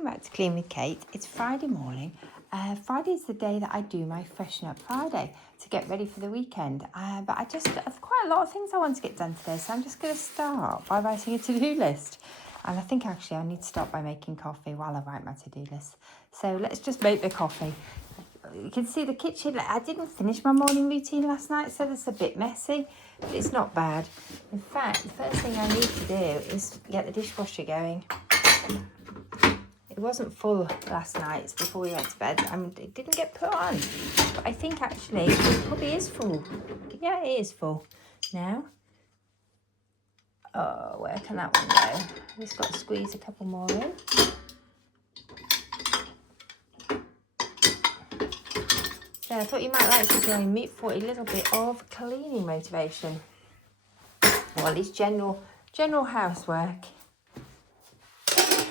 welcome back to Clean with Kate. It's Friday morning. Friday is the day that I do my Freshen Up Friday to get ready for the weekend. But I just have quite a lot of things I want to get done today, so I'm just going to start by writing a to-do list. And I think actually I need to start by making coffee while I write my to-do list. So let's just make the coffee. You can see the kitchen. I didn't finish my morning routine last night, so it's a bit messy, but it's not bad. In fact, the first thing I need to do is get the dishwasher going. It wasn't full last night before we went to bed, and it didn't get put on. But I think actually it probably is full. Yeah, it is full now. Oh, where can that one go? I've just got to squeeze a couple more in. So I thought you might like to join me for a little bit of cleaning motivation. Or at least general housework.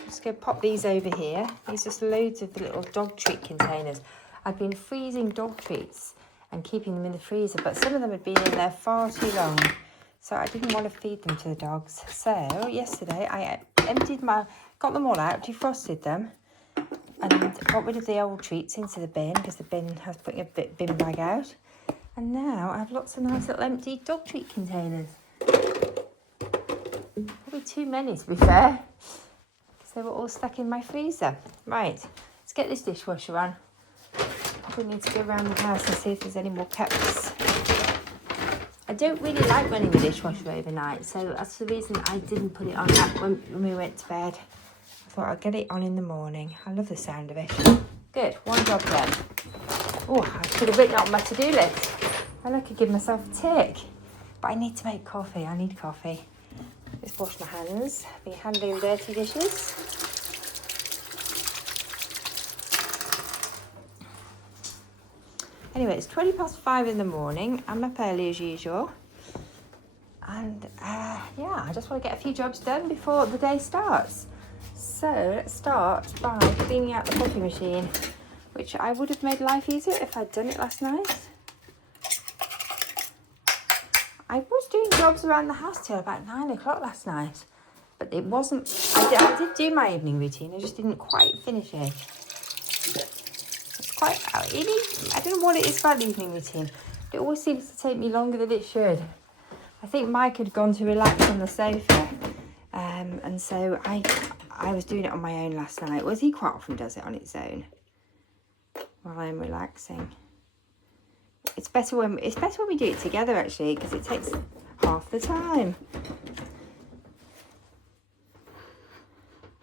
Just going to pop these over here. These are just loads of the little dog treat containers. I've been freezing dog treats and keeping them in the freezer, but some of them had been in there far too long, so I didn't want to feed them to the dogs. So yesterday I got them all out, defrosted them, and got rid of the old treats into the bin, because the bin has putting a bin bag out. And now I have lots of nice little empty dog treat containers. Probably too many, to be fair. They were all stuck in my freezer. Right, let's get this dishwasher on. We need to go around the house and see if there's any more cups. I don't really like running the dishwasher overnight, so that's the reason I didn't put it on when we went to bed. I thought I'd get it on in the morning. I love the sound of it. Good, one job done. Oh, I could have written it on my to-do list. And I could give myself a tick. But I need to make coffee. I need coffee. Let's wash my hands. I've been handling dirty dishes. Anyway, it's 5:20 in the morning. I'm up early as usual. And yeah, I just want to get a few jobs done before the day starts. So let's start by cleaning out the coffee machine, which I would have made life easier if I'd done it last night. I was doing jobs around the house till about 9 o'clock last night, but it wasn't, I did do my evening routine, I just didn't quite finish it. It's quite, I don't know what it is about the evening routine, but it always seems to take me longer than it should. I think Mike had gone to relax on the sofa, and so I was doing it on my own last night. Well, he quite often does it on its own while I'm relaxing. It's better when we do it together, actually, because it takes half the time.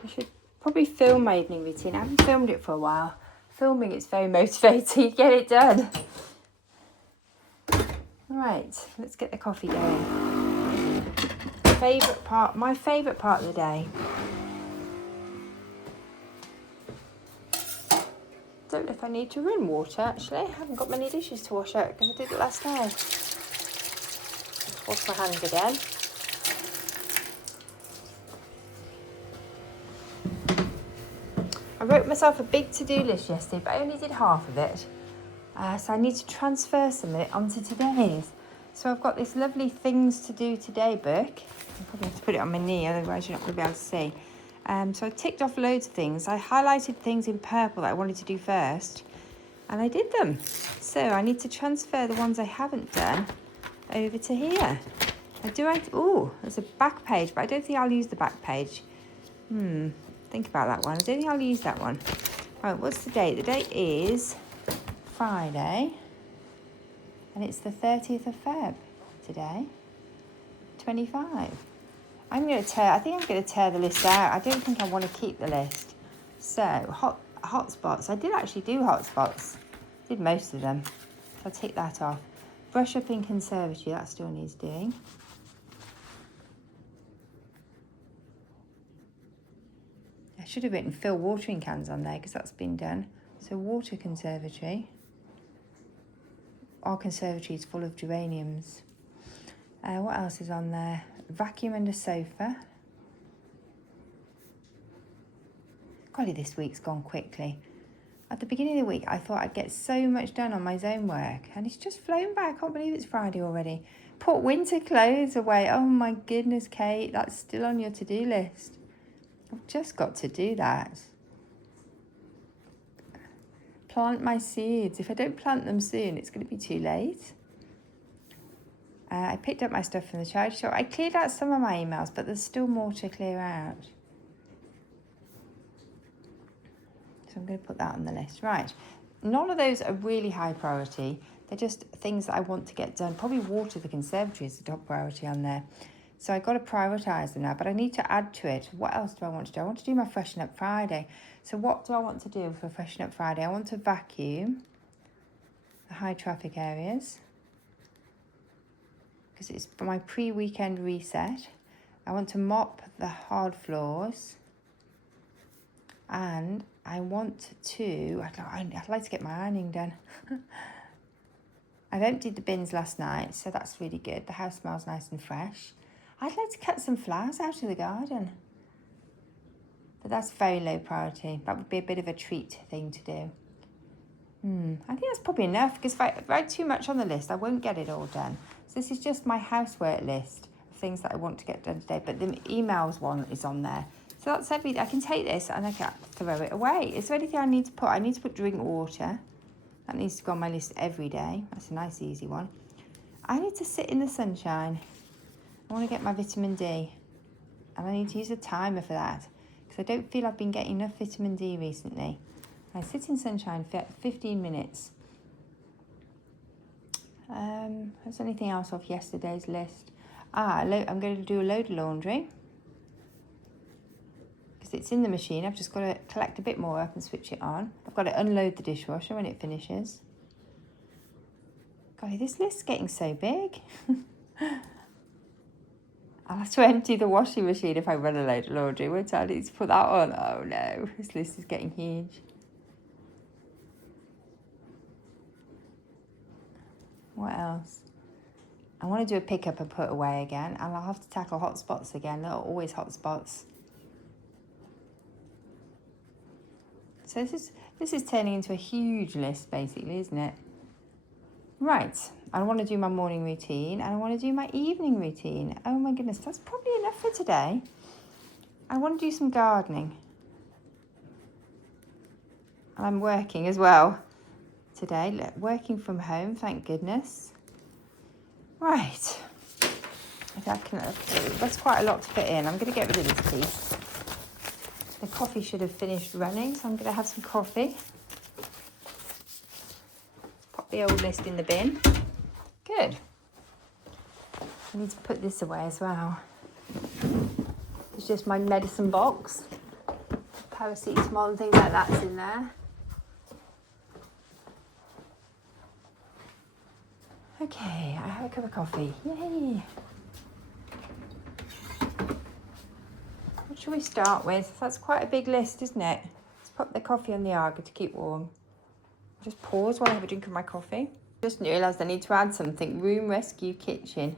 I should probably film my evening routine. I haven't filmed it for a while. Filming it's very motivating. Get it done. Right, let's get the coffee going. My favourite part of the day. Don't know if I need to run water, actually. I haven't got many dishes to wash out because I did it last night. Let's wash my hands again. I wrote myself a big to-do list yesterday, but I only did half of it. So I need to transfer some of it onto today's. So I've got this lovely things to do today book. I probably have to put it on my knee, otherwise you're not going to be able to see. So I ticked off loads of things. I highlighted things in purple that I wanted to do first, and I did them. So I need to transfer the ones I haven't done over to here. Oh, there's a back page, but I don't think I'll use the back page. Think about that one. I don't think I'll use that one. Right, what's the date? The date is Friday, and it's the 30th of Feb today, 25. I think I'm going to tear the list out. I don't think I want to keep the list. So, hotspots. I did actually do hotspots. Did most of them. So I'll take that off. Brush up in conservatory. That still needs doing. I should have written fill watering cans on there because that's been done. So, water conservatory. Our conservatory is full of geraniums. What else is on there? Vacuum and a sofa. Golly, this week's gone quickly. At the beginning of the week, I thought I'd get so much done on my zone work, and it's just flown by. I can't believe it's Friday already. Put winter clothes away. Oh my goodness, Kate, that's still on your to-do list. I've just got to do that. plant my seeds. If I don't plant them soon, it's going to be too late. I picked up my stuff from the charity shop. I cleared out some of my emails, but there's still more to clear out. So I'm going to put that on the list. Right. None of those are really high priority. They're just things that I want to get done. Probably water the conservatory is the top priority on there. So I've got to prioritise them now, but I need to add to it. What else do I want to do? I want to do my Freshen Up Friday. So what do I want to do for Freshen Up Friday? I want to vacuum the high traffic areas because it's for my pre-weekend reset. I want to mop the hard floors, and I want to, I'd like to get my ironing done. I've emptied the bins last night, so that's really good. The house smells nice and fresh. I'd like to cut some flowers out of the garden, but that's very low priority. That would be a bit of a treat thing to do. I think that's probably enough, because if I write too much on the list, I won't get it all done. So this is just my housework list of things that I want to get done today, but the emails one is on there. So that's everything. I can take this and I can throw it away. Is there anything I need to put? I need to put drink water. That needs to go on my list every day. That's a nice, easy one. I need to sit in the sunshine. I want to get my vitamin D. And I need to use a timer for that, because I don't feel I've been getting enough vitamin D recently. I sit in sunshine for 15 minutes. There's anything else off yesterday's list? I'm going to do a load of laundry, because it's in the machine. I've just got to collect a bit more up and switch it on. I've got to unload the dishwasher when it finishes. God, this list's getting so big. I'll have to empty the washing machine if I run a load of laundry, won't I? I need to put that on. Oh no, this list is getting huge. What else? I want to do a pick up and put away again, and I'll have to tackle hotspots again. There are always hotspots. So this is turning into a huge list, basically, isn't it? Right, I want to do my morning routine, and I want to do my evening routine. Oh my goodness, that's probably enough for today. I want to do some gardening. And I'm working as well today, working from home, thank goodness. Right, that's quite a lot to fit in. I'm going to get rid of this piece. The coffee should have finished running, so I'm going to have some coffee. Pop the old list in the bin. Good. I need to put this away as well. It's just my medicine box. Paracetamol and things like that's in there. Okay, I have a cup of coffee. Yay! What should we start with? That's quite a big list, isn't it? Let's put the coffee on the Arga to keep warm. Just pause while I have a drink of my coffee. Just realised I need to add something. Room rescue kitchen.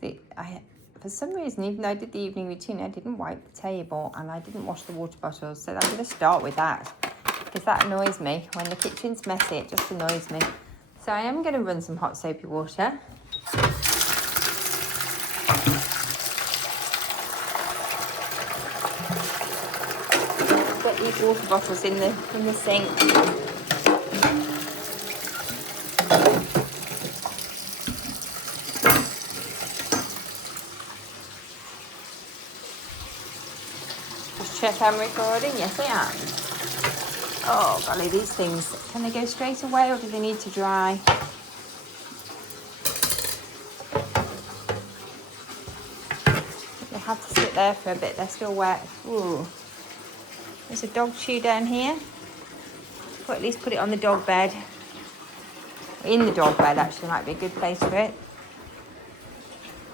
For some reason, even though I did the evening routine, I didn't wipe the table and I didn't wash the water bottles. So I'm going to start with that, because that annoys me. When the kitchen's messy, it just annoys me. So I am going to run some hot soapy water. Put these water bottles in the sink. Just check I'm recording. Yes, I am. Oh, golly, these things, can they go straight away or do they need to dry? They have to sit there for a bit, they're still wet. Ooh. There's a dog chew down here. At least put it on the dog bed. In the dog bed, actually, might be a good place for it.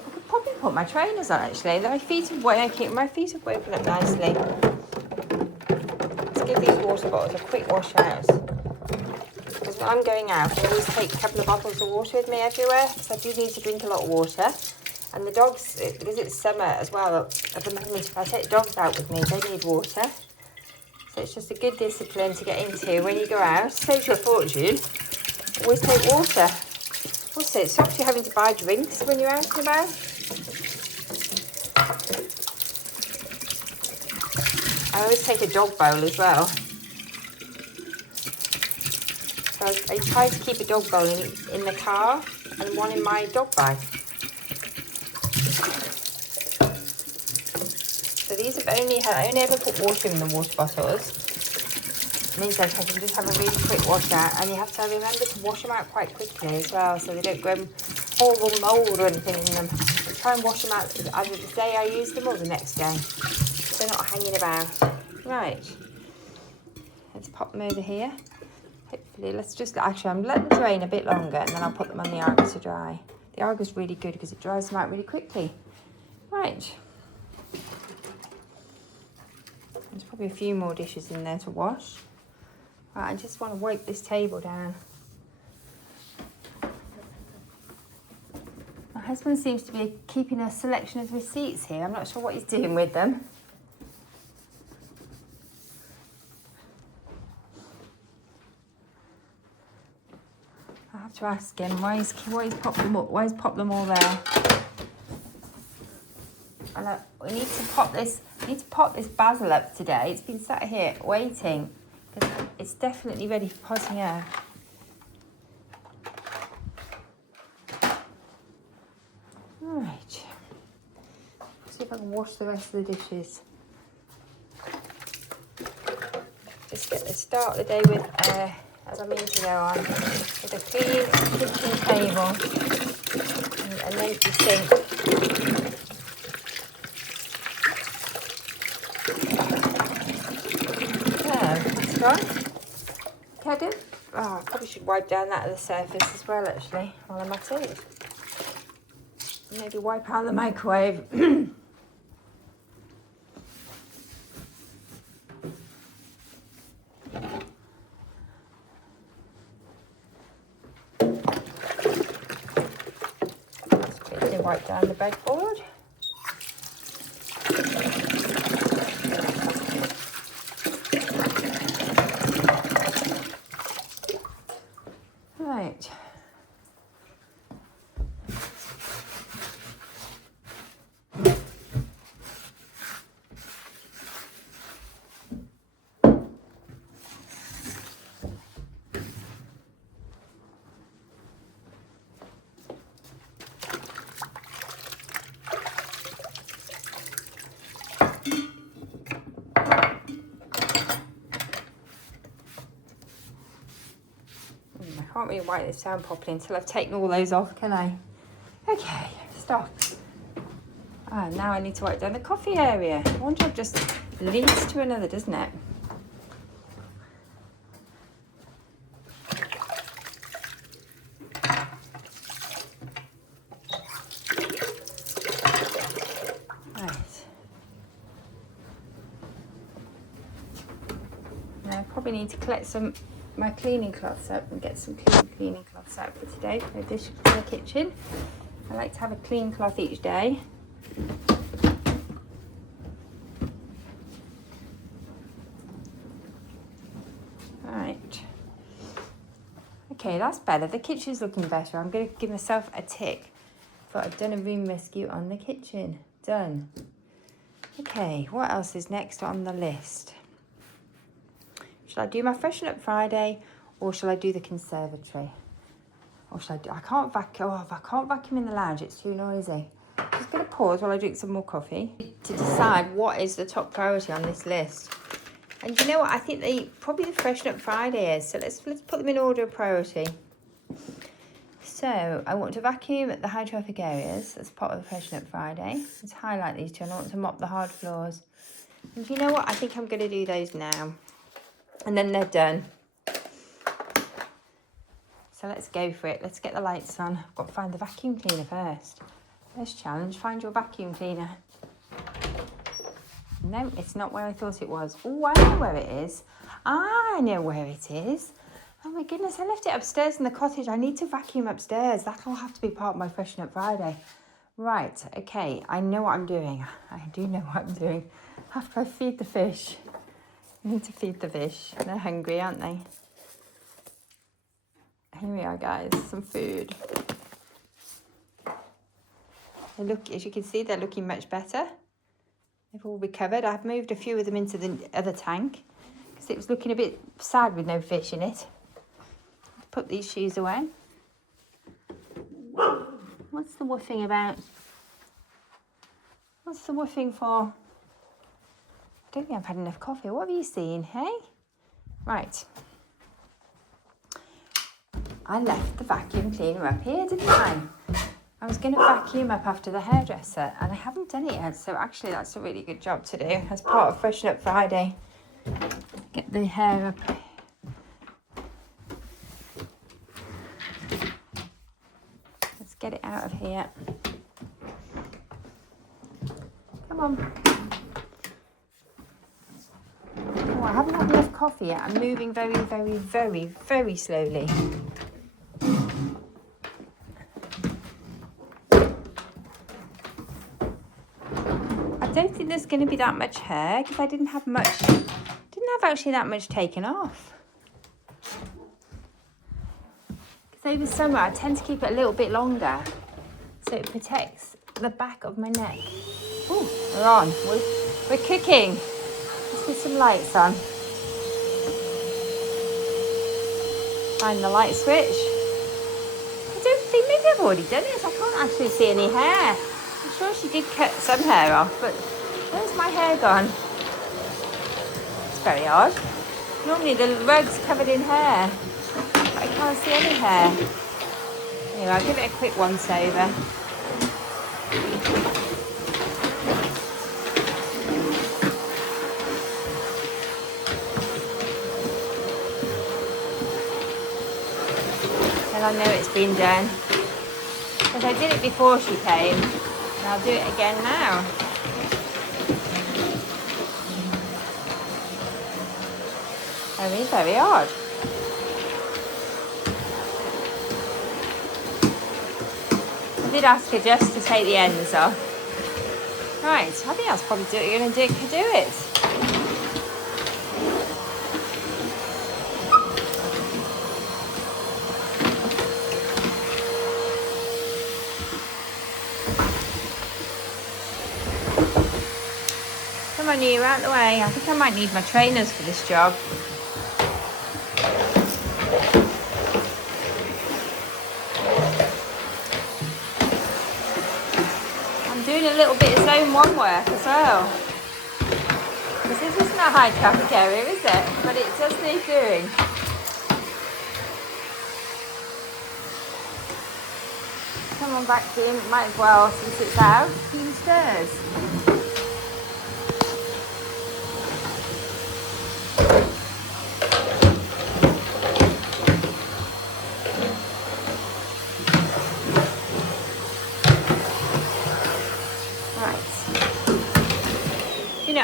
I could probably put my trainers on, actually. My feet have woken up nicely. Give these water bottles a quick wash out, because when I'm going out I always take a couple of bottles of water with me everywhere, because I do need to drink a lot of water. And the dogs, because it's summer as well at the moment, if I take dogs out with me they need water, so it's just a good discipline to get into when you go out. It saves you a fortune. Always take water. Also, it stops you having to buy drinks when you're out and about. I always take a dog bowl as well. So I tried to keep a dog bowl in the car and one in my dog bag. So these have I only ever put water in the water bottles. It means that I can just have a really quick wash out, and you have to remember to wash them out quite quickly as well, so they don't go horrible mould or anything in them. I try and wash them out either the day I use them or the next day, so they're not hanging about. Right, let's pop them over here. Hopefully, actually I'm letting them drain a bit longer, and then I'll put them on the Argus to dry. The Argus is really good because it dries them out really quickly. Right. There's probably a few more dishes in there to wash. Right, I just want to wipe this table down. My husband seems to be keeping a selection of receipts here. I'm not sure what he's doing with them. I have to ask him why he's popped them up. Why he's popped them all there? And we need to pop this. I need to pop this basil up today. It's been sat here waiting because it's definitely ready for potting out. All right. See if I can wash the rest of the dishes. Just get the start of the day with, as I mean to go on, with a clean kitchen table and an empty sink. Oh, I probably should wipe down that other surface as well, actually, while I'm at it. Maybe wipe out the microwave. Let's quickly wipe down the breadboard. Right. I can't really wipe this down properly until I've taken all those off, can I? Okay, stop. Ah, now I need to wipe down the coffee area. One job just leads to another, doesn't it? Right. Now I probably need to collect my cleaning cloths up and get some cleaning cloths out for today for the kitchen. I like to have a clean cloth each day. Right. Okay, that's better. The kitchen's looking better. I'm going to give myself a tick. But I've done a room rescue on the kitchen. Done. Okay, what else is next on the list? Shall I do my Freshen Up Friday, or shall I do the conservatory? Or shall I do... I can't vacuum in the lounge. It's too noisy. I'm just going to pause while I drink some more coffee to decide what is the top priority on this list. And you know what? I think probably the Freshen Up Friday is. So let's put them in order of priority. So I want to vacuum the high traffic areas. That's part of the Freshen Up Friday. Let's highlight these two. And I want to mop the hard floors. And you know what? I think I'm going to do those now. And then they're done. So let's go for it. Let's get the lights on. I've got to find the vacuum cleaner first. First challenge, find your vacuum cleaner. No, it's not where I thought it was. Oh, I know where it is. I know where it is. Oh my goodness, I left it upstairs in the cottage. I need to vacuum upstairs. That'll have to be part of my Freshen Up Friday. Right, okay, I know what I'm doing. I do know what I'm doing. After I feed the fish. I need to feed the fish. They're hungry, aren't they? Here we are, guys. Some food. They look, as you can see, they're looking much better. They've all recovered. I've moved a few of them into the other tank because it was looking a bit sad with no fish in it. put these shoes away. What's the woofing about? What's the woofing for? I don't think I've had enough coffee. What have you seen, hey? Right. I left the vacuum cleaner up here, didn't I? I was going to vacuum up after the hairdresser and I haven't done it yet. So actually that's a really good job to do as part of Freshen Up Friday. Get the hair up. Let's get it out of here. Come on. Oh, I haven't had enough coffee yet. I'm moving very, very, very, very slowly. I don't think there's going to be that much hair because I didn't have actually that much taken off. Because over summer I tend to keep it a little bit longer so it protects the back of my neck. Oh, we're on. We're cooking. Let's put some lights on. Find the light switch. I don't think, maybe I've already done this. I can't actually see any hair. I'm sure she did cut some hair off, but where's my hair gone? It's very odd. Normally the rug's covered in hair, but I can't see any hair. Anyway, I'll give it a quick once over. And I know it's been done. Because I did it before she came, and I'll do it again now. Very, very odd. I did ask her just to take the ends off. Right, I think that's probably going to do it. Come on, you out the way. I think I might need my trainers for this job. I'm doing a little bit of zone 1 work as well. Because this isn't a high traffic area, is it? But it does need doing. Come on, vacuum. Might as well, since it's out, clean stairs.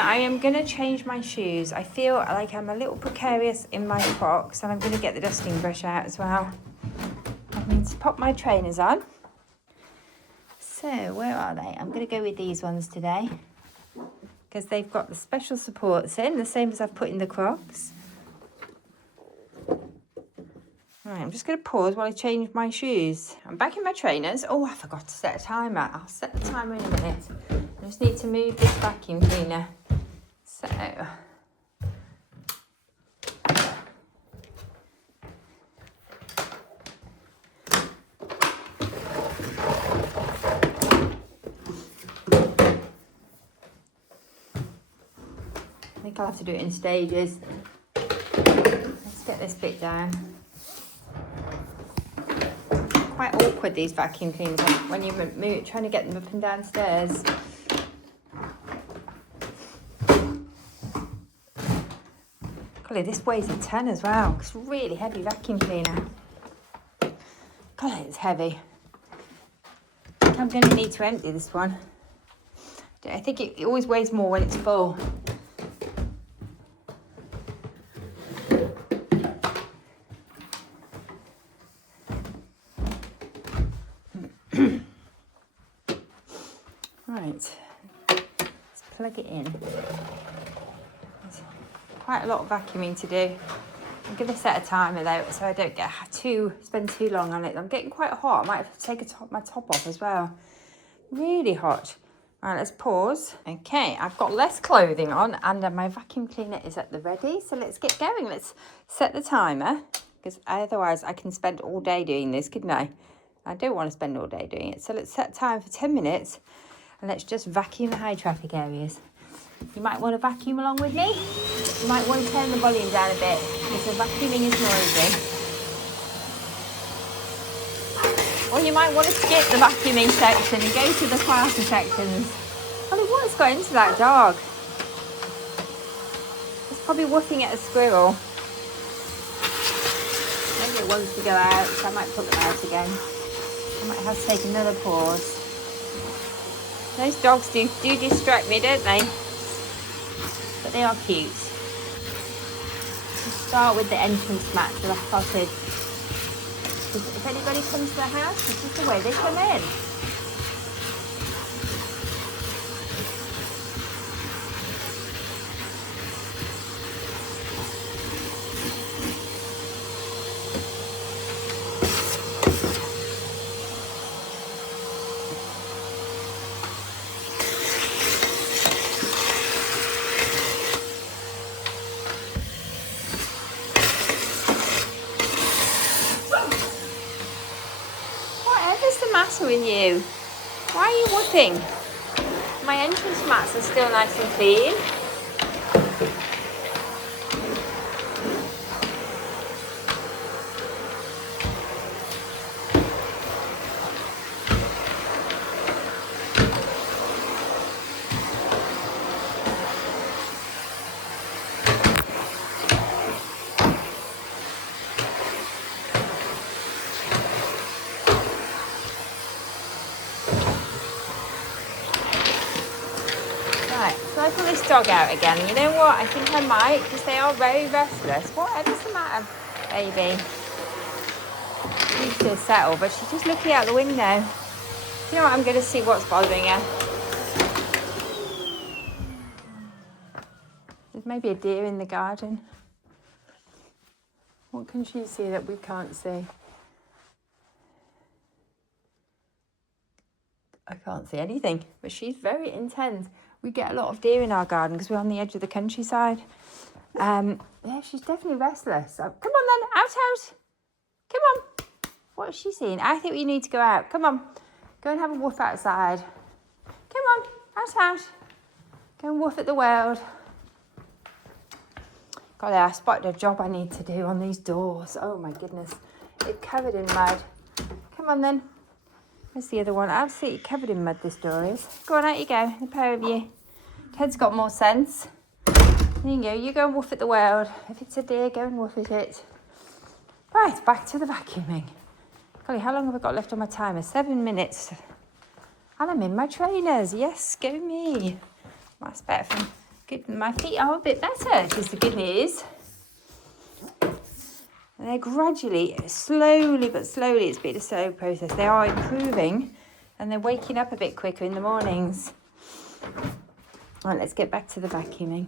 I am going to change my shoes. I feel like I'm a little precarious in my Crocs, and I'm going to get the dusting brush out as well. I need to pop my trainers on. So, where are they? I'm going to go with these ones today because they've got the special supports in, the same as I've put in the Crocs. Right, I'm just going to pause while I change my shoes. I'm back in my trainers. Oh, I forgot to set a timer. I'll set the timer in a minute. I just need to move this vacuum cleaner. So, I think I'll have to do it in stages. Let's get this bit down. Quite awkward, these vacuum cleaners, when you're trying to get them up and downstairs. Golly, this weighs a ton as well. It's a really heavy vacuum cleaner. Golly, it's heavy. I think I'm going to need to empty this one. I think it always weighs more when it's full. Right, let's plug it in. There's quite a lot of vacuuming to do. I'm going to set a timer though, so I don't spend too long on it. I'm getting quite hot. I might have to take my top off as well. Really hot. Right, let's pause. Okay, I've got less clothing on and my vacuum cleaner is at the ready. So let's get going. Let's set the timer. because otherwise I can spend all day doing this, couldn't I? I don't want to spend all day doing it. So let's set time for 10 minutes and let's just vacuum the high traffic areas. You might want to vacuum along with me. You might want to turn the volume down a bit because the vacuuming is noisy. Or you might want to skip the vacuuming section and go to the quieter sections. Holly, what's got into that dog? It's probably woofing at a squirrel. Maybe it wants to go out, so I might put them out again. I might have to take another pause. Those dogs do distract me, don't they? But they are cute. We'll start with the entrance mat to the cottage. If anybody comes to the house, this is the way they come in. With you. Why are you whooping? My entrance mats are still nice and clean. I pull this dog out again. You know what? I think I might, because they are very restless. Whatever's the matter, baby? She's still settled, but she's just looking out the window. You know what? I'm going to see what's bothering her. There's maybe a deer in the garden. What can she see that we can't see? I can't see anything, but she's very intense. We get a lot of deer in our garden because we're on the edge of the countryside. Yeah, she's definitely restless. Come on then, out. Come on. What is she seeing? I think we need to go out. Come on. Go and have a woof outside. Come on, out. Go and woof at the world. God, I spotted a job I need to do on these doors. Oh my goodness. It's covered in mud. Come on then. Where's the other one? Absolutely covered in mud, this door is. Go on, out you go, the pair of you. Ted's got more sense. There you go, you go and woof at the world. If it's a deer, go and woof at it. Right, back to the vacuuming. Golly, how long have I got left on my timer? 7 minutes. And I'm in my trainers. Yes, go me. That's better from good. My feet are a bit better, is the good news. And they're gradually, slowly, it's been a slow process. They are improving and they're waking up a bit quicker in the mornings. All right, let's get back to the vacuuming.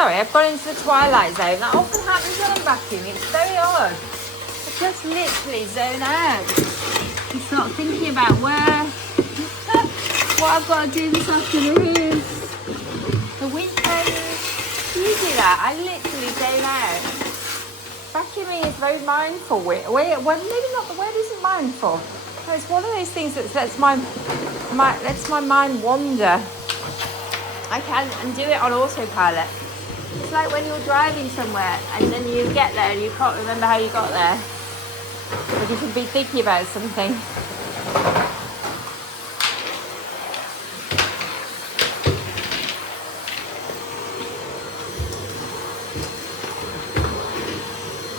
Sorry, I've gone into the twilight zone. That often happens when I'm vacuuming. It's very odd. I just literally zone out. You start thinking about what I've got to do this afternoon. The weekend. You do that. I literally zone out. Vacuuming is very mindful. Well, maybe not. The word isn't mindful. No, it's one of those things that lets my mind wander. I can do it on autopilot. It's like when you're driving somewhere and then you get there and you can't remember how you got there. But you should be thinking about something.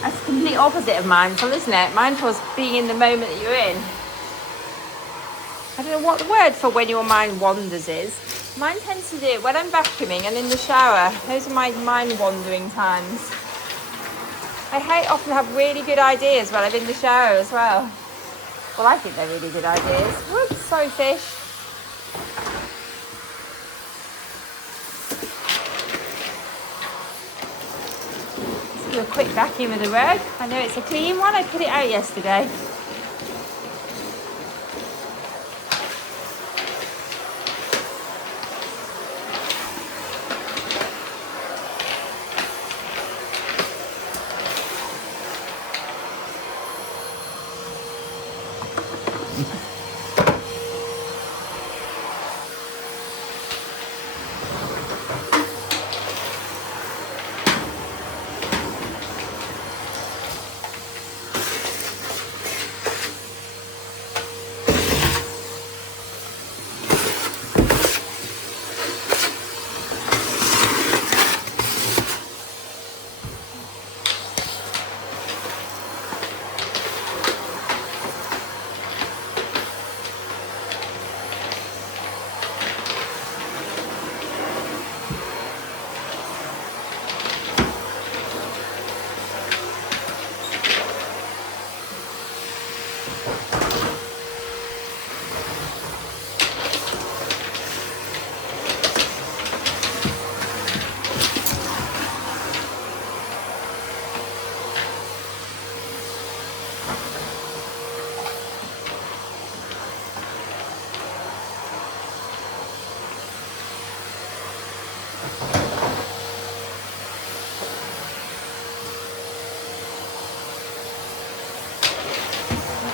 That's the complete opposite of mindful, isn't it? Mindful is being in the moment that you're in. I don't know what the word for when your mind wanders is. Mine tends to do it when I'm vacuuming and in the shower. Those are my mind wandering times. I often have really good ideas while I'm in the shower as well. Well, I think they're really good ideas. Whoops, sorry fish. Let's do a quick vacuum of the rug. I know it's a clean one. I put it out yesterday.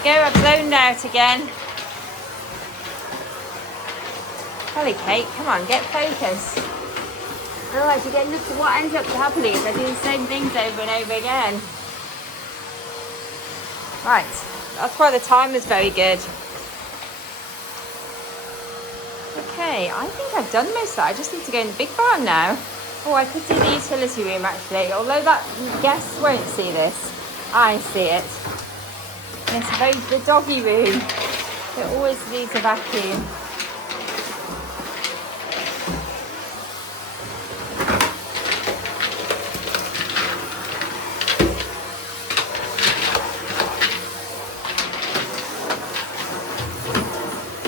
Go, I've zoned out again. Holly Kate, come on, get focused. Otherwise you get nothing. What ends up happening is I do the same things over and over again. Right, that's why the timer's very good. Okay, I think I've done most of that. I just need to go in the big barn now. Oh, I could see the utility room actually, although that guests won't see this. I see it. And it's the doggy room. It always needs a vacuum.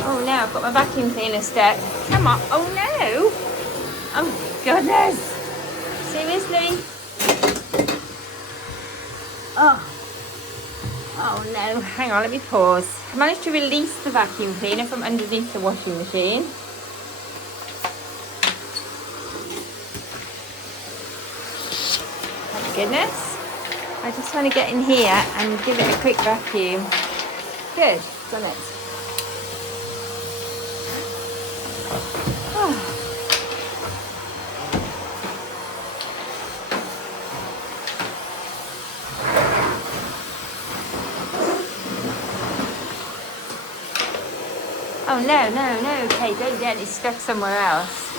Oh no, I've got my vacuum cleaner stuck. Come on. Oh no. Oh goodness. Seriously? Oh no, hang on, let me pause. I managed to release the vacuum cleaner from underneath the washing machine. Thank goodness. I just want to get in here and give it a quick vacuum. Good, done it. Oh no, Kate, don't get it stuck somewhere else.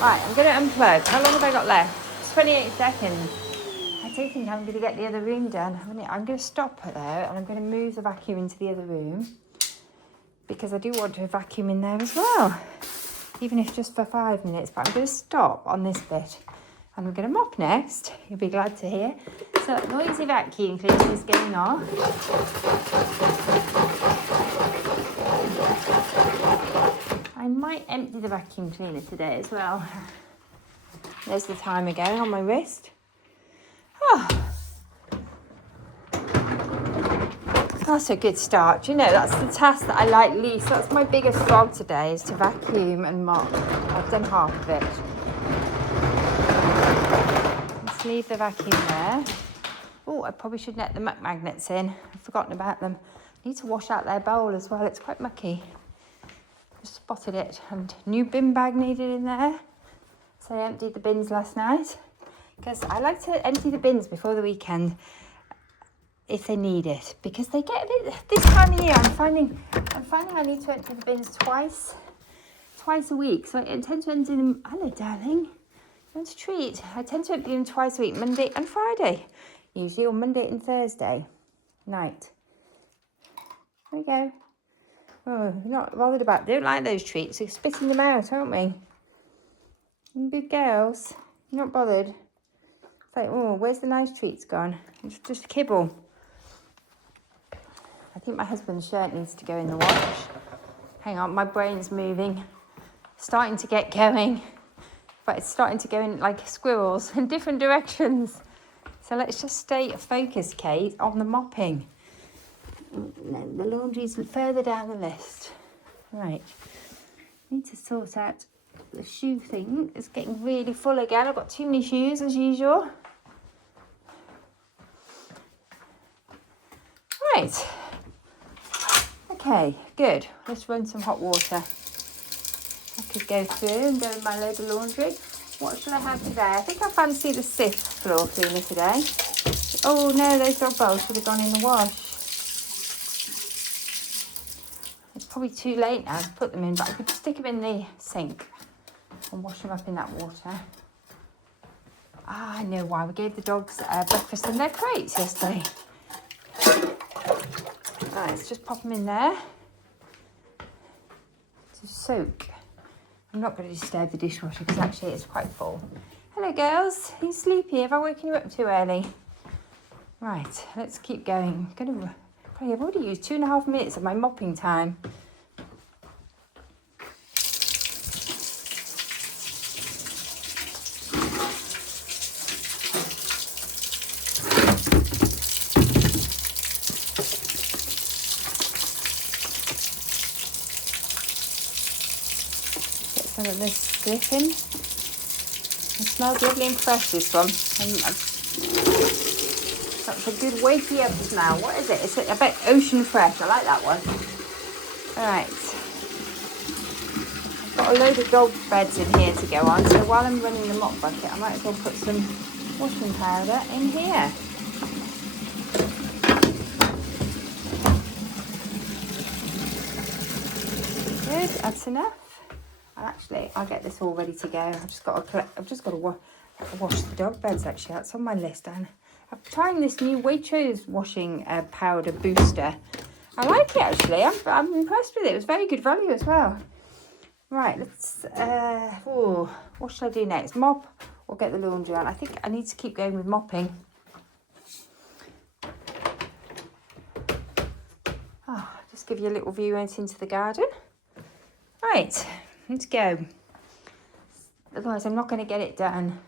Right, I'm going to unplug. How long have I got left? 28 seconds. I do think I'm going to get the other room done. I'm going to stop it there and I'm going to move the vacuum into the other room because I do want to vacuum in there as well, even if just for 5 minutes. But I'm going to stop on this bit and I'm going to mop next. You'll be glad to hear. So noisy vacuum cleaner is going on. I might empty the vacuum cleaner today as well. There's the timer going on my wrist. Oh, that's a good start. You know, that's the task that I like least. That's my biggest slog today, is to vacuum and mop. I've done half of it. Let's leave the vacuum there. Oh, I probably should net the muck magnets in. I've forgotten about them. I need to wash out their bowl as well. It's quite mucky. Just spotted it. And new bin bag needed in there. So I emptied the bins last night. Because I like to empty the bins before the weekend if they need it. Because they get a bit... This time of year, I'm finding I need to empty the bins twice a week. So I tend to empty them... Hello, darling. You want a treat? I tend to empty them twice a week, Monday and Friday. Usually on Monday and Thursday night. There we go. Oh, not bothered about. Don't like those treats. We're spitting them out, aren't we? Good girls. You're not bothered. It's like, oh, where's the nice treats gone? It's just kibble. I think my husband's shirt needs to go in the wash. Hang on, my brain's moving. Starting to get going. But it's starting to go in like squirrels in different directions. So let's just stay focused, Kate, on the mopping. No, the laundry's further down the list. Right. Need to sort out the shoe thing. It's getting really full again. I've got too many shoes as usual. Right. Okay, good. Let's run some hot water. I could go through and go in my load of laundry. What shall I have today? I think I fancy the Sif floor cleaner today. Oh no, those dog bowls should have gone in the wash. It's probably too late now to put them in, but I could stick them in the sink and wash them up in that water. Ah, I know why. We gave the dogs breakfast in their crates yesterday. Right, let's just pop them in there to soak. I'm not going to disturb the dishwasher because actually it's quite full. Hello girls, are you sleepy? Have I woken you up too early? Right, let's keep going. I've already used 2.5 minutes of my mopping time. Some of this slipping. It smells lovely and fresh, this one. That's a good wakey up smell. What is it? It's a bit ocean fresh. I like that one. Alright. I've got a load of dog beds in here to go on, so while I'm running the mop bucket, I might as well put some washing powder in here. Good, that's enough. And actually, I'll get this all ready to go. I've just got to wash the dog beds. Actually, that's on my list. And I'm trying this new Waitrose washing powder booster. I like it actually. I'm impressed with it. It was very good value as well. Right, let's. What should I do next? Mop or get the laundry on? I think I need to keep going with mopping. Just give you a little view out into the garden. Right. Let's go. Otherwise, I'm not going to get it done.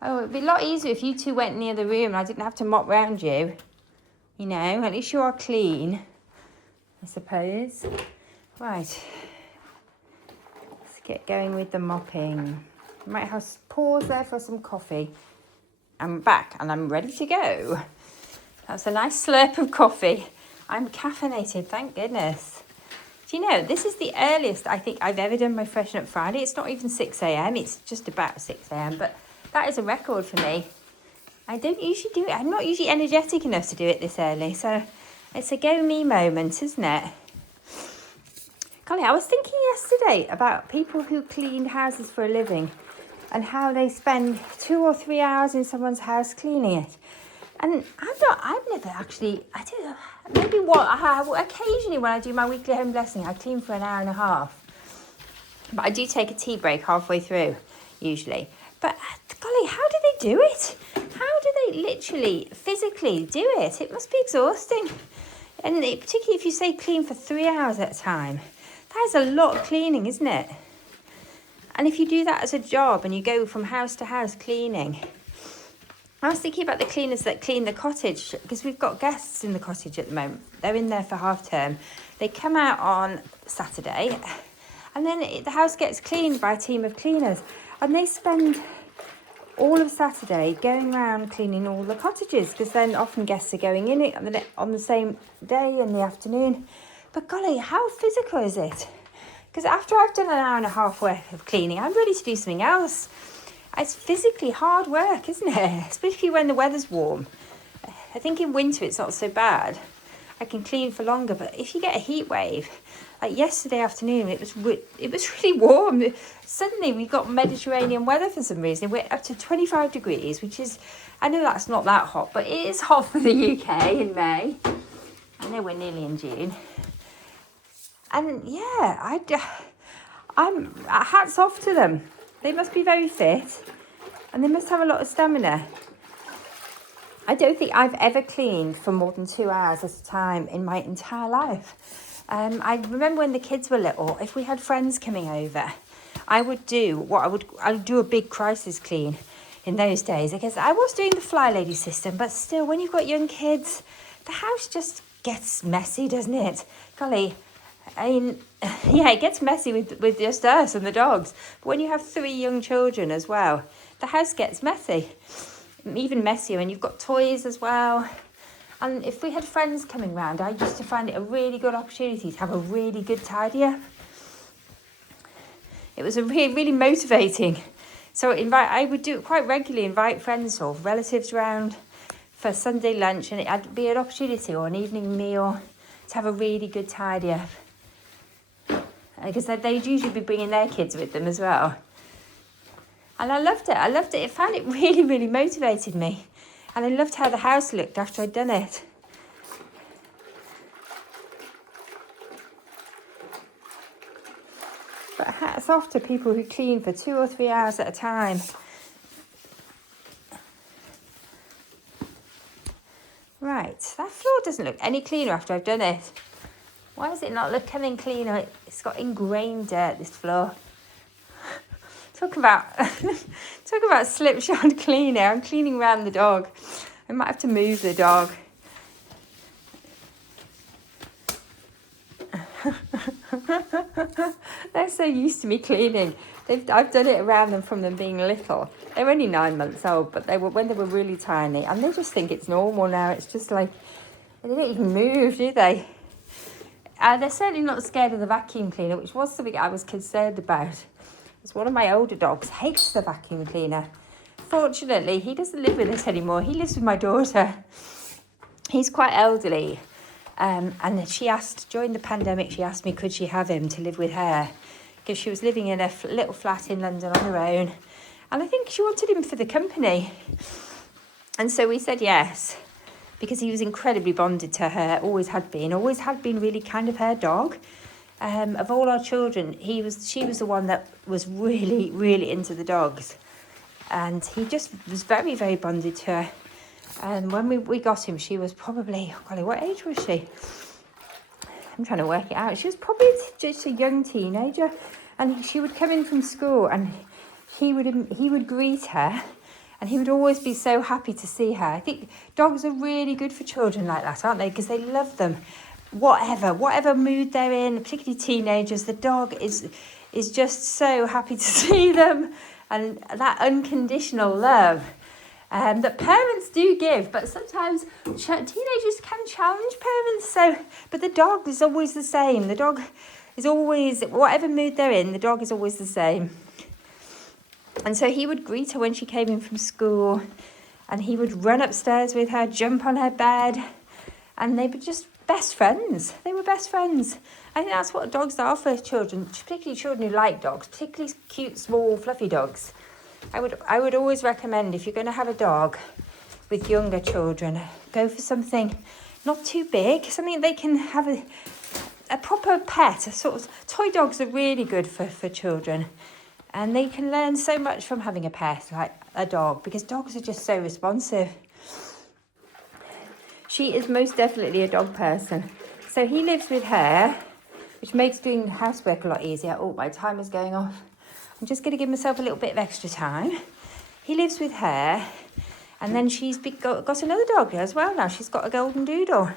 Oh, it'd be a lot easier if you two went in the other room and I didn't have to mop round you. You know, at least you are clean, I suppose. Right. Let's get going with the mopping. I might have pause there for some coffee. I'm back and I'm ready to go. That's a nice slurp of coffee. I'm caffeinated, thank goodness. Do you know, this is the earliest I think I've ever done my Freshen Up Friday. It's not even 6 a.m. It's just about 6 a.m. But that is a record for me. I don't usually do it. I'm not usually energetic enough to do it this early. So it's a go me moment, isn't it? Golly, I was thinking yesterday about people who clean houses for a living and how they spend 2 or 3 hours in someone's house cleaning it. And I've never actually, I don't know, maybe occasionally when I do my weekly home blessing, I clean for an hour and a half. But I do take a tea break halfway through, usually. But golly, how do they do it? How do they literally, physically do it? It must be exhausting. And particularly if you say clean for 3 hours at a time. That is a lot of cleaning, isn't it? And if you do that as a job and you go from house to house cleaning, I was thinking about the cleaners that clean the cottage, because we've got guests in the cottage at the moment. They're in there for half term. They come out on Saturday, and then the house gets cleaned by a team of cleaners, and they spend all of Saturday going around cleaning all the cottages, because then often guests are going in it on the same day in the afternoon. But golly, how physical is it? Because after I've done an hour and a half worth of cleaning, I'm ready to do something else. It's physically hard work, isn't it? Especially when the weather's warm. I think in winter it's not so bad. I can clean for longer, but if you get a heat wave, like yesterday afternoon, it was really warm. Suddenly we got Mediterranean weather for some reason. We're up to 25 degrees, which is, I know that's not that hot, but it is hot for the UK in May. I know we're nearly in June. And yeah, I'm hats off to them. They must be very fit, and they must have a lot of stamina. I don't think I've ever cleaned for more than 2 hours at a time in my entire life. I remember when the kids were little, if we had friends coming over, I would do a big crisis clean in those days. I guess I was doing the FlyLady system, but still, when you've got young kids, the house just gets messy, doesn't it? Golly, I mean, yeah, it gets messy with just us and the dogs. But when you have 3 young children as well, the house gets messy. Even messier when you've got toys as well. And if we had friends coming round, I used to find it a really good opportunity to have a really good tidy up. It was a really motivating. So I would do it quite regularly, invite friends or relatives round for Sunday lunch, and it'd be an opportunity or an evening meal to have a really good tidy up. Because they'd usually be bringing their kids with them as well. And I loved it. I found it really, really motivated me. And I loved how the house looked after I'd done it. But hats off to people who clean for 2 or 3 hours at a time. Right, that floor doesn't look any cleaner after I've done it. Why does it not look any cleaner? It's got ingrained dirt, this floor. Talk about slipshod cleaner. I'm cleaning around the dog. I might have to move the dog. They're so used to me cleaning. I've done it around them from them being little. They're only 9 months old, but when they were really tiny, and they just think it's normal now. It's just like, they don't even move, do they? They're certainly not scared of the vacuum cleaner, which was something I was concerned about. Because one of my older dogs hates the vacuum cleaner. Fortunately, he doesn't live with us anymore. He lives with my daughter. He's quite elderly. And she asked, during the pandemic, she asked me could she have him to live with her. Because she was living in a little flat in London on her own. And I think she wanted him for the company. And so we said yes. Because he was incredibly bonded to her, always had been really kind of her dog. Of all our children, she was the one that was really, really into the dogs. And he just was very, very bonded to her. And when we got him, she was probably, golly, what age was she? I'm trying to work it out. She was probably just a young teenager. And she would come in from school and he would greet her. And he would always be so happy to see her. I think dogs are really good for children like that, aren't they? Because they love them. Whatever mood they're in, particularly teenagers, the dog is just so happy to see them. And that unconditional love that parents do give. But sometimes teenagers can challenge parents. But the dog is always the same. The dog is always, whatever mood they're in, the dog is always the same. And so he would greet her when she came in from school, and he would run upstairs with her, jump on her bed, and they were just best friends. They were best friends. I think that's what dogs are for children, particularly children who like dogs, particularly cute, small, fluffy dogs. I would always recommend, if you're going to have a dog with younger children, go for something not too big, something they can have a proper pet. A sort of toy dogs are really good for children. And they can learn so much from having a pet, like a dog, because dogs are just so responsive. She is most definitely a dog person. So he lives with her, which makes doing housework a lot easier. Oh, my timer's going off. I'm just going to give myself a little bit of extra time. He lives with her, and then she's got another dog as well now. She's got a golden doodle,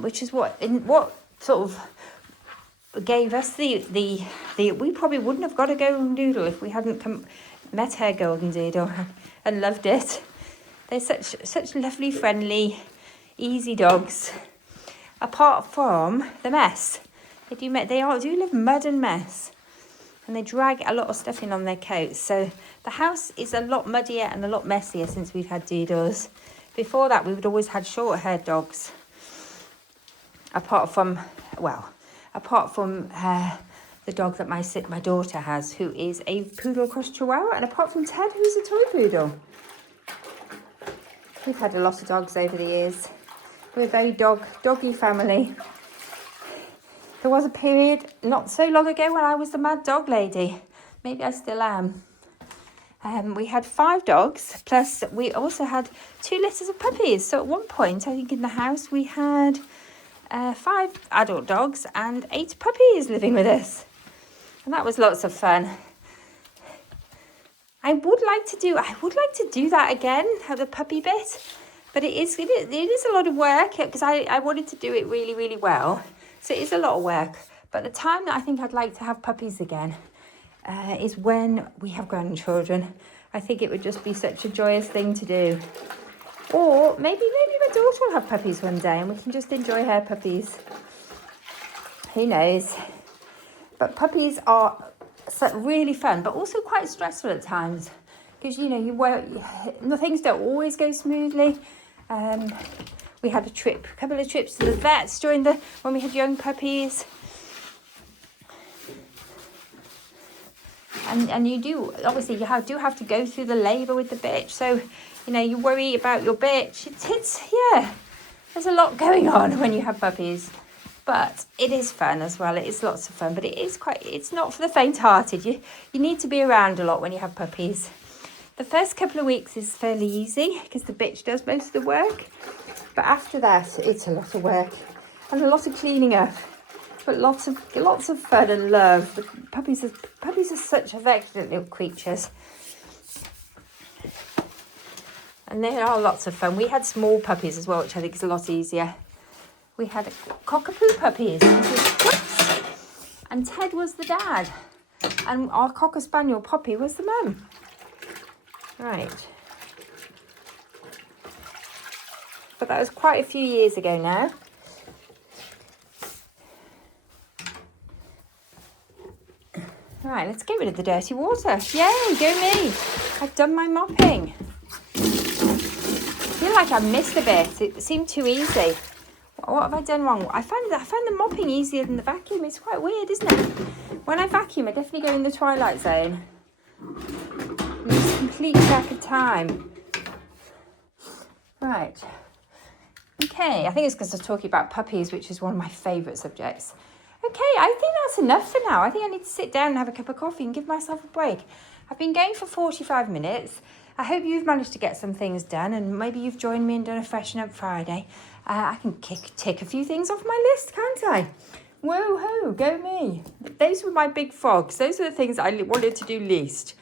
which is what sort of gave us the we probably wouldn't have got a golden doodle if we hadn't met her golden doodle and loved it. They're such lovely, friendly, easy dogs. Apart from the mess, they do live mud and mess, and they drag a lot of stuff in on their coats. So the house is a lot muddier and a lot messier since we've had doodles. Before that, we would always had short-haired dogs. Apart from the dog that my daughter has, who is a poodle cross chihuahua, and apart from Ted, who's a toy poodle. We've had a lot of dogs over the years. We're a very doggy family. There was a period not so long ago when I was the mad dog lady. Maybe I still am. We had 5 dogs, plus we also had 2 litters of puppies. So at one point, I think in the house, we had 5 adult dogs and 8 puppies living with us. And that was lots of fun. I would like to do that again, have the puppy bit, but it is a lot of work, because I wanted to do it really, really well. So it is a lot of work. But the time that I think I'd like to have puppies again is when we have grandchildren. I think it would just be such a joyous thing to do. Or maybe my daughter will have puppies one day and we can just enjoy her puppies. Who knows? But puppies are really fun, but also quite stressful at times, because things don't always go smoothly. We had a couple of trips to the vets when we had young puppies, and you do have to go through the labour with the bitch. So you worry about your bitch. There's a lot going on when you have puppies. But it is fun as well. It is lots of fun, but it's not for the faint-hearted. You need to be around a lot when you have puppies. The first couple of weeks is fairly easy because the bitch does most of the work. But after that, it's a lot of work and a lot of cleaning up. But lots of fun and love. The puppies are such affectionate little creatures. And they are lots of fun. We had small puppies as well, which I think is a lot easier. We had cockapoo puppies, and Ted was the dad, and our Cocker Spaniel Poppy was the mum. Right. But that was quite a few years ago now. Right, let's get rid of the dirty water. Yay, go me. I've done my mopping. I feel like I missed a bit. It seemed too easy. What have I done wrong? I found the mopping easier than the vacuum. It's quite weird, isn't it? When I vacuum, I definitely go in the twilight zone. Lose complete track of time. Right. Okay, I think it's because I was talking about puppies, which is one of my favourite subjects. Okay, I think that's enough for now. I think I need to sit down and have a cup of coffee and give myself a break. I've been going for 45 minutes. I hope you've managed to get some things done, and maybe you've joined me and done a Freshen Up Friday. I can tick a few things off my list, can't I? Woohoo, go me. Those were my big frogs. Those are the things I wanted to do least.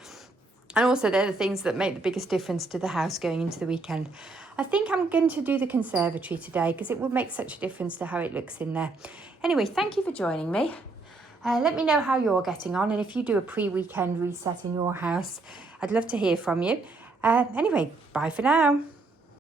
And also they're the things that make the biggest difference to the house going into the weekend. I think I'm going to do the conservatory today because it will make such a difference to how it looks in there. Anyway, thank you for joining me. Let me know how you're getting on, and if you do a pre-weekend reset in your house, I'd love to hear from you. Anyway, bye for now.